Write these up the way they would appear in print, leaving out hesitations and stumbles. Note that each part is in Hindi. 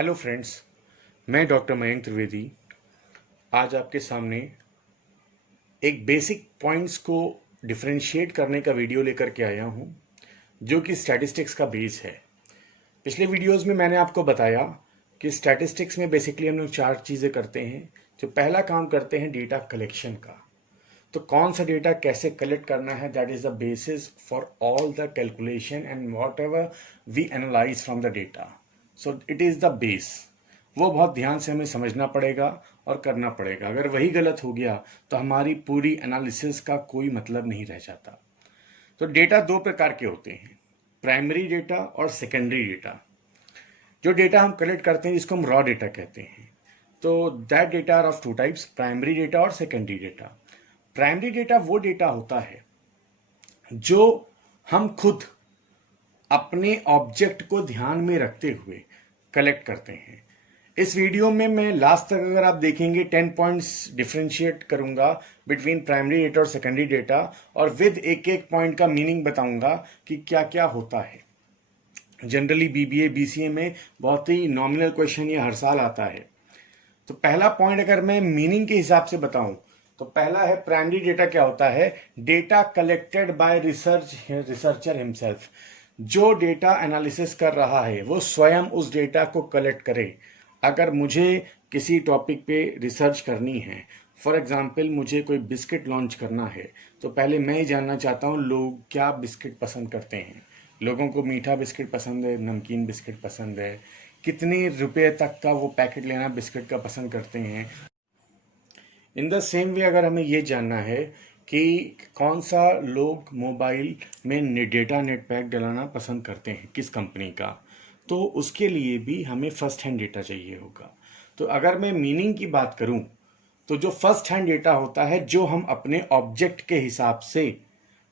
हेलो फ्रेंड्स, मैं डॉक्टर मयंक त्रिवेदी आज आपके सामने एक बेसिक पॉइंट्स को डिफरेंशिएट करने का वीडियो लेकर के आया हूं, जो कि स्टैटिस्टिक्स का बेस है। पिछले वीडियोस में मैंने आपको बताया कि स्टैटिस्टिक्स में बेसिकली हम लोग 4 चीज़ें करते हैं। जो पहला काम करते हैं डेटा कलेक्शन का, तो कौन सा डेटा कैसे कलेक्ट करना है, that is the basis for all the calculation and whatever we analyse from the data. So it is the base. वो बहुत ध्यान से हमें समझना पड़ेगा और करना पड़ेगा। अगर वही गलत हो गया तो हमारी पूरी एनालिसिस का कोई मतलब नहीं रह जाता। तो डेटा 2 प्रकार के होते हैं, प्राइमरी डेटा और सेकेंडरी डेटा। जो डेटा हम कलेक्ट करते हैं जिसको हम रॉ डेटा कहते हैं, तो that data are of 2 types, primary data और सेकेंडरी डेटा। प्राइमरी डेटा वो डेटा होता है जो हम खुद अपने ऑब्जेक्ट को ध्यान में रखते हुए कलेक्ट करते हैं। इस वीडियो में मैं लास्ट तक अगर आप देखेंगे 10 पॉइंट्स डिफरेंशिएट करूंगा बिटवीन प्राइमरी डेटा और सेकेंडरी डेटा, और विद एक एक पॉइंट का मीनिंग बताऊंगा कि क्या क्या होता है। जनरली बीबीए बीसीए में बहुत ही नॉमिनल क्वेश्चन ये हर साल आता है। तो पहला पॉइंट अगर मैं मीनिंग के हिसाब से बताऊं तो पहला है, प्राइमरी डेटा क्या होता है? Data collected by researcher himself. जो डेटा एनालिसिस कर रहा है वो स्वयं उस डेटा को कलेक्ट करे। अगर मुझे किसी टॉपिक पे रिसर्च करनी है, फॉर एग्जाम्पल मुझे कोई बिस्किट लॉन्च करना है, तो पहले मैं ही जानना चाहता हूँ लोग क्या बिस्किट पसंद करते हैं। लोगों को मीठा बिस्किट पसंद है, नमकीन बिस्किट पसंद है, कितने रुपए तक का वो पैकेट लेना बिस्किट का पसंद करते हैं। इन द सेम वे अगर हमें ये जानना है कि कौन सा लोग मोबाइल में डेटा नेट पैक डलाना पसंद करते हैं, किस कंपनी का, तो उसके लिए भी हमें फर्स्ट हैंड डेटा चाहिए होगा। तो अगर मैं मीनिंग की बात करूं तो जो फर्स्ट हैंड डेटा होता है, जो हम अपने ऑब्जेक्ट के हिसाब से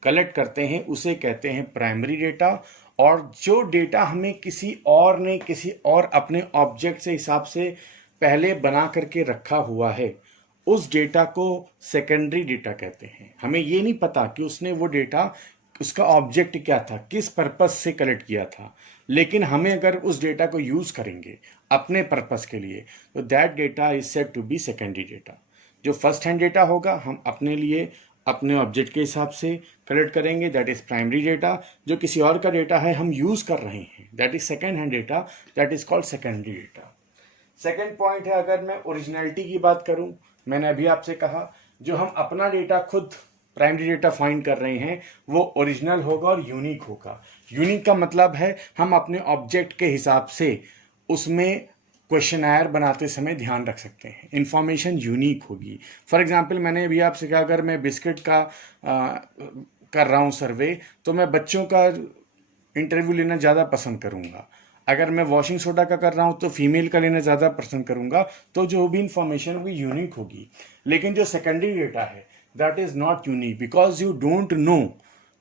कलेक्ट करते हैं, उसे कहते हैं प्राइमरी डेटा। और जो डेटा हमें किसी और अपने ऑब्जेक्ट से हिसाब से पहले बना करके रखा हुआ है, उस डेटा को सेकेंडरी डेटा कहते हैं। हमें ये नहीं पता कि उसने वो डेटा, उसका ऑब्जेक्ट क्या था, किस पर्पस से कलेक्ट किया था, लेकिन हमें अगर उस डेटा को यूज करेंगे अपने पर्पस के लिए, तो that data is said to be secondary data. जो फर्स्ट हैंड डेटा होगा हम अपने लिए अपने ऑब्जेक्ट के हिसाब से कलेक्ट करेंगे, दैट इज प्राइमरी डेटा। जो किसी और का डेटा है हम यूज कर रहे हैं, that is second hand data, that is called secondary data. Second point है, अगर मैं ओरिजिनलिटी की बात करूं, मैंने अभी आपसे कहा जो हम अपना डेटा खुद प्राइमरी डेटा फाइंड कर रहे हैं वो ओरिजिनल होगा और यूनिक होगा। यूनिक का मतलब है हम अपने ऑब्जेक्ट के हिसाब से उसमें क्वेश्चनर बनाते समय ध्यान रख सकते हैं, इंफॉर्मेशन यूनिक होगी। फॉर एग्जांपल मैंने अभी आपसे कहा अगर मैं बिस्किट का कर रहा हूँ सर्वे, तो मैं बच्चों का इंटरव्यू लेना ज़्यादा पसंद करूँगा। अगर मैं वॉशिंग सोडा का कर रहा हूँ तो फीमेल का लेना ज़्यादा पसंद करूँगा। तो जो भी इंफॉर्मेशन होगी यूनिक होगी। लेकिन जो सेकेंडरी डेटा है that is not unique, because you don't know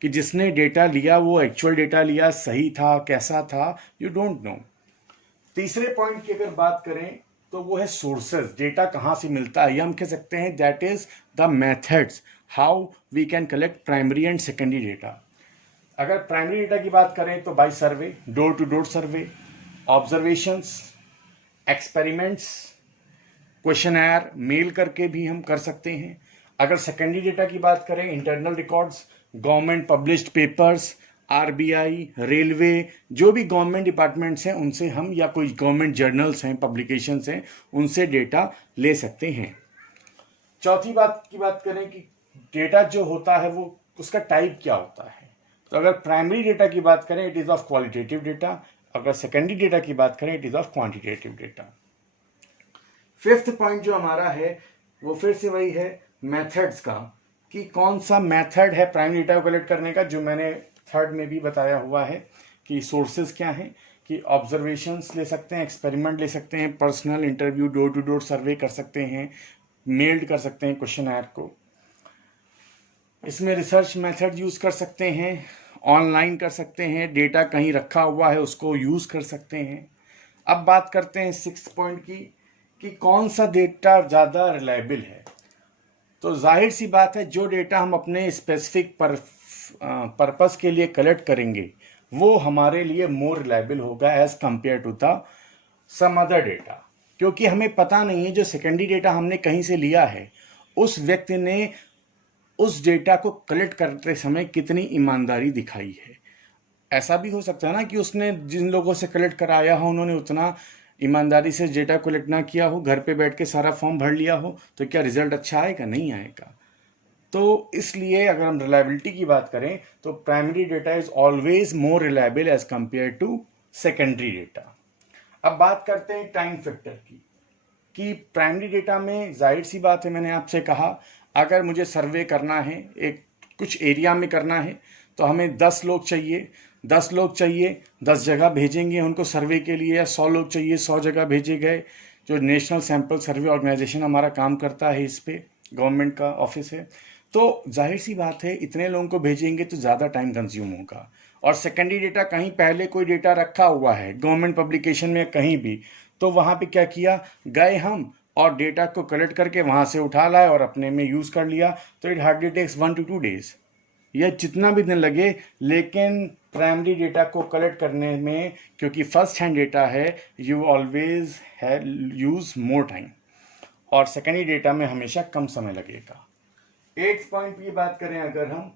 कि जिसने डेटा लिया वो एक्चुअल डेटा लिया सही था कैसा था, यू डोंट नो। तीसरे पॉइंट की अगर बात करें तो वो है सोर्सेज, डेटा कहाँ से मिलता है। ये हम कह सकते हैं that is the methods how we can collect primary and secondary data. अगर प्राइमरी डेटा की बात करें तो by survey, door to door survey, observations, experiments, questionnaire mail करके भी हम कर सकते हैं। अगर सेकेंडरी डेटा की बात करें, internal records, government published papers, RBI, railway, जो भी गवर्नमेंट डिपार्टमेंट्स हैं उनसे हम, या कोई गवर्नमेंट जर्नल्स हैं, पब्लिकेशंस हैं, उनसे डेटा ले सकते हैं। चौथी बात की बात करें कि डेटा जो होता है वो उसका टाइप क्या होता है, तो अगर प्राइमरी डेटा की बात करें it is of qualitative data, अगर सेकेंडरी डेटा की बात करें it is of quantitative data. Fifth point जो हमारा है वो फिर से वही है मेथड्स का, कि कौन सा मेथड है प्राइमरी डेटा को कलेक्ट करने का, जो मैंने थर्ड में भी बताया हुआ है कि सोर्सेज क्या हैं, कि ऑब्जर्वेशंस ले सकते हैं, एक्सपेरिमेंट ले सकते हैं, personal interview, door to door survey कर सकते हैं, मेल्ड कर सकते हैं क्वेश्चनर को। इसमें रिसर्च मेथड यूज कर सकते हैं, ऑनलाइन कर सकते हैं, डेटा कहीं रखा हुआ है उसको यूज कर सकते हैं। अब बात करते हैं सिक्स्थ पॉइंट की, कि कौन सा डेटा ज़्यादा रिलायबल है। तो जाहिर सी बात है जो डेटा हम अपने स्पेसिफिक पर्पस के लिए कलेक्ट करेंगे वो हमारे लिए मोर रिलायबल होगा as compare to the some other data, क्योंकि हमें पता नहीं है जो सेकेंडरी डेटा हमने कहीं से लिया है उस व्यक्ति ने उस डेटा को कलेक्ट करते समय कितनी ईमानदारी दिखाई है। ऐसा भी हो सकता है ना कि उसने जिन लोगों से कलेक्ट कराया हो उन्होंने उतना ईमानदारी से डेटा कलेक्ट ना किया हो, घर पे बैठ के सारा फॉर्म भर लिया हो, तो क्या रिजल्ट अच्छा आएगा? नहीं आएगा। तो इसलिए अगर हम रिलायबिलिटी की बात करें तो primary data is always more reliable as compare to secondary data. अब बात करते हैं टाइम फैक्टर की, कि प्राइमरी डेटा में जाहिर सी बात है, मैंने आपसे कहा अगर मुझे सर्वे करना है, एक कुछ एरिया में करना है, तो हमें 10 लोग चाहिए, 10 लोग चाहिए, 10 जगह भेजेंगे उनको सर्वे के लिए, या 100 लोग चाहिए, 100 जगह भेजे गए। जो नेशनल सैंपल सर्वे ऑर्गेनाइजेशन हमारा काम करता है इस पे, गवर्नमेंट का ऑफिस है, तो जाहिर सी बात है इतने लोगों को भेजेंगे तो ज़्यादा टाइम कंज्यूम होगा। और सेकेंडरी डेटा कहीं पहले कोई डेटा रखा हुआ है गवर्नमेंट पब्लिकेशन में कहीं भी, तो वहाँ पे क्या किया, गए हम और डेटा को कलेक्ट करके वहाँ से उठा लाए और अपने में यूज़ कर लिया, तो it hardly takes 1 to 2 days, या जितना भी दिन लगे। लेकिन प्राइमरी डेटा को कलेक्ट करने में, क्योंकि फर्स्ट हैंड डेटा है, यू ऑलवेज है यूज़ मोर टाइम, और सेकेंडरी डेटा में हमेशा कम समय लगेगा। 8th पॉइंट की बात करें अगर हम,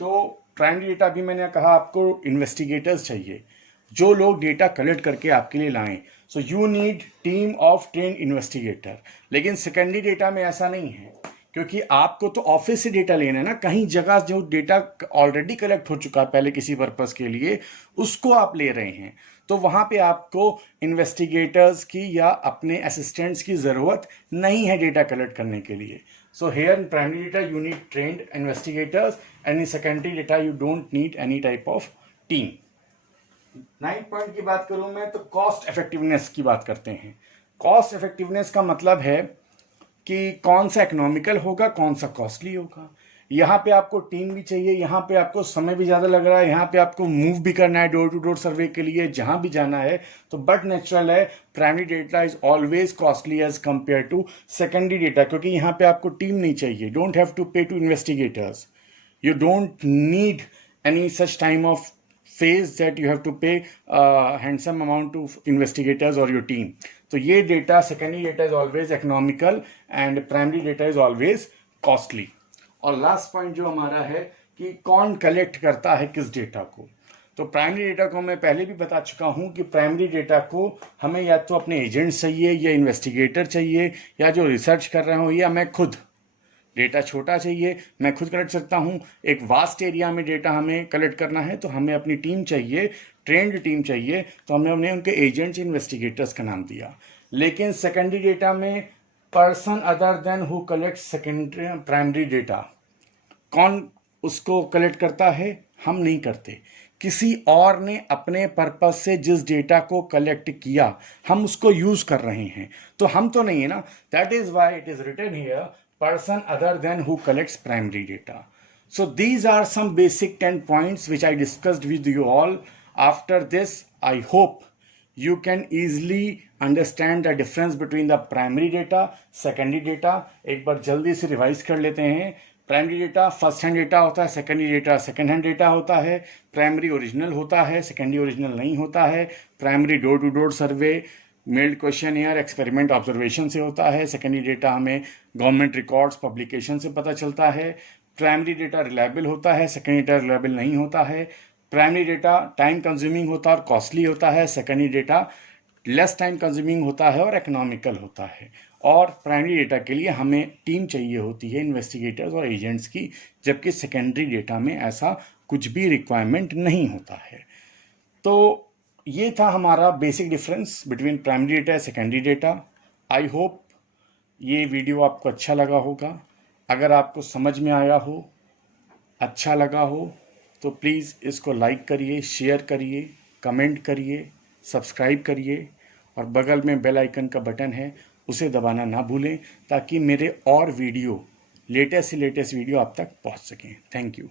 तो प्राइमरी डेटा भी मैंने कहा आपको इन्वेस्टिगेटर्स चाहिए, जो लोग डेटा कलेक्ट करके आपके लिए लाएं। So you need team of train investigator. लेकिन सेकेंडरी डेटा में ऐसा नहीं है, क्योंकि आपको तो ऑफिस से डेटा लेना है ना, कहीं जगह जो डेटा ऑलरेडी कलेक्ट हो चुका है पहले किसी पर्पस के लिए, उसको आप ले रहे हैं, तो वहाँ पे आपको इन्वेस्टिगेटर्स की या अपने असिस्टेंट्स की ज़रूरत नहीं है डेटा कलेक्ट करने के लिए। So here in primary data you need trained investigators, and in secondary data you don't need any type of team. 9th point की बात करूं मैं तो कॉस्ट इफेक्टिवनेस की बात करते हैं। कॉस्ट इफेक्टिवनेस का मतलब है कि कौन सा इकोनॉमिकल होगा, कौन सा कॉस्टली होगा। यहाँ पे आपको टीम भी चाहिए, यहाँ पे आपको समय भी ज़्यादा लग रहा है, यहाँ पे आपको मूव भी करना है डोर टू डोर सर्वे के लिए जहाँ भी जाना है, तो बट नेचुरल है primary data is always costly as compare to secondary data, क्योंकि यहाँ पे आपको टीम नहीं चाहिए, don't have to pay to investigators, you don't need any such time of phase that you have to pay handsome amount to investigators or your team. तो ये data secondary data is always economical and primary data is always costly. और लास्ट पॉइंट जो हमारा है कि कौन कलेक्ट करता है किस डेटा को, तो प्राइमरी डेटा को मैं पहले भी बता चुका हूं कि प्राइमरी डेटा को हमें या तो अपने एजेंट्स चाहिए, या इन्वेस्टिगेटर चाहिए, या जो रिसर्च कर रहे हो, या मैं खुद। डेटा छोटा चाहिए मैं खुद कलेक्ट सकता हूं, एक वास्ट एरिया में डेटा हमें कलेक्ट करना है तो हमें अपनी टीम चाहिए, ट्रेंड टीम चाहिए, तो हमने उनके एजेंट्स इन्वेस्टिगेटर्स का नाम दिया। लेकिन सेकेंडरी डेटा में person other than who collect secondary primary data, कौन उसको कलेक्ट करता है? हम नहीं करते, किसी और ने अपने पर्पस से जिस डेटा को कलेक्ट किया हम उसको यूज कर रहे हैं, तो हम तो नहीं है ना। That is why it is written here person other than who collects primary data. So these are some basic 10 points which I discussed with you all. After this, I hope you can easily understand the difference between the primary data, secondary data. एक बार जल्दी से रिवाइज कर लेते हैं। Primary data first hand data होता है, secondary data second hand data होता है, प्राइमरी ओरिजिनल होता है, सेकेंडरी ओरिजिनल नहीं होता है, primary door to door survey mailed questionnaire experiment observation से होता है, सेकेंडरी डेटा हमें गवर्नमेंट रिकॉर्ड्स पब्लिकेशन से पता चलता है, प्राइमरी डेटा रिलायबल होता है, सेकेंडरी डेटा रिलायबल नहीं होता है, प्राइमरी डेटा टाइम कंज्यूमिंग होता है और कॉस्टली होता है, secondary data less time consuming होता है और इकोनॉमिकल होता है। और प्राइमरी डेटा के लिए हमें टीम चाहिए होती है इन्वेस्टिगेटर्स और एजेंट्स की, जबकि सेकेंडरी डेटा में ऐसा कुछ भी रिक्वायरमेंट नहीं होता है। तो ये था हमारा basic difference between primary data secondary data. I hope ये वीडियो आपको अच्छा लगा होगा। अगर आपको समझ में आया हो, अच्छा लगा हो, तो प्लीज़ इसको लाइक करिए, शेयर करिए, कमेंट करिए, सब्सक्राइब करिए, और बगल में बेल आइकन का बटन है उसे दबाना ना भूलें, ताकि मेरे और वीडियो लेटेस्ट से लेटेस्ट वीडियो आप तक पहुंच सकें। Thank you.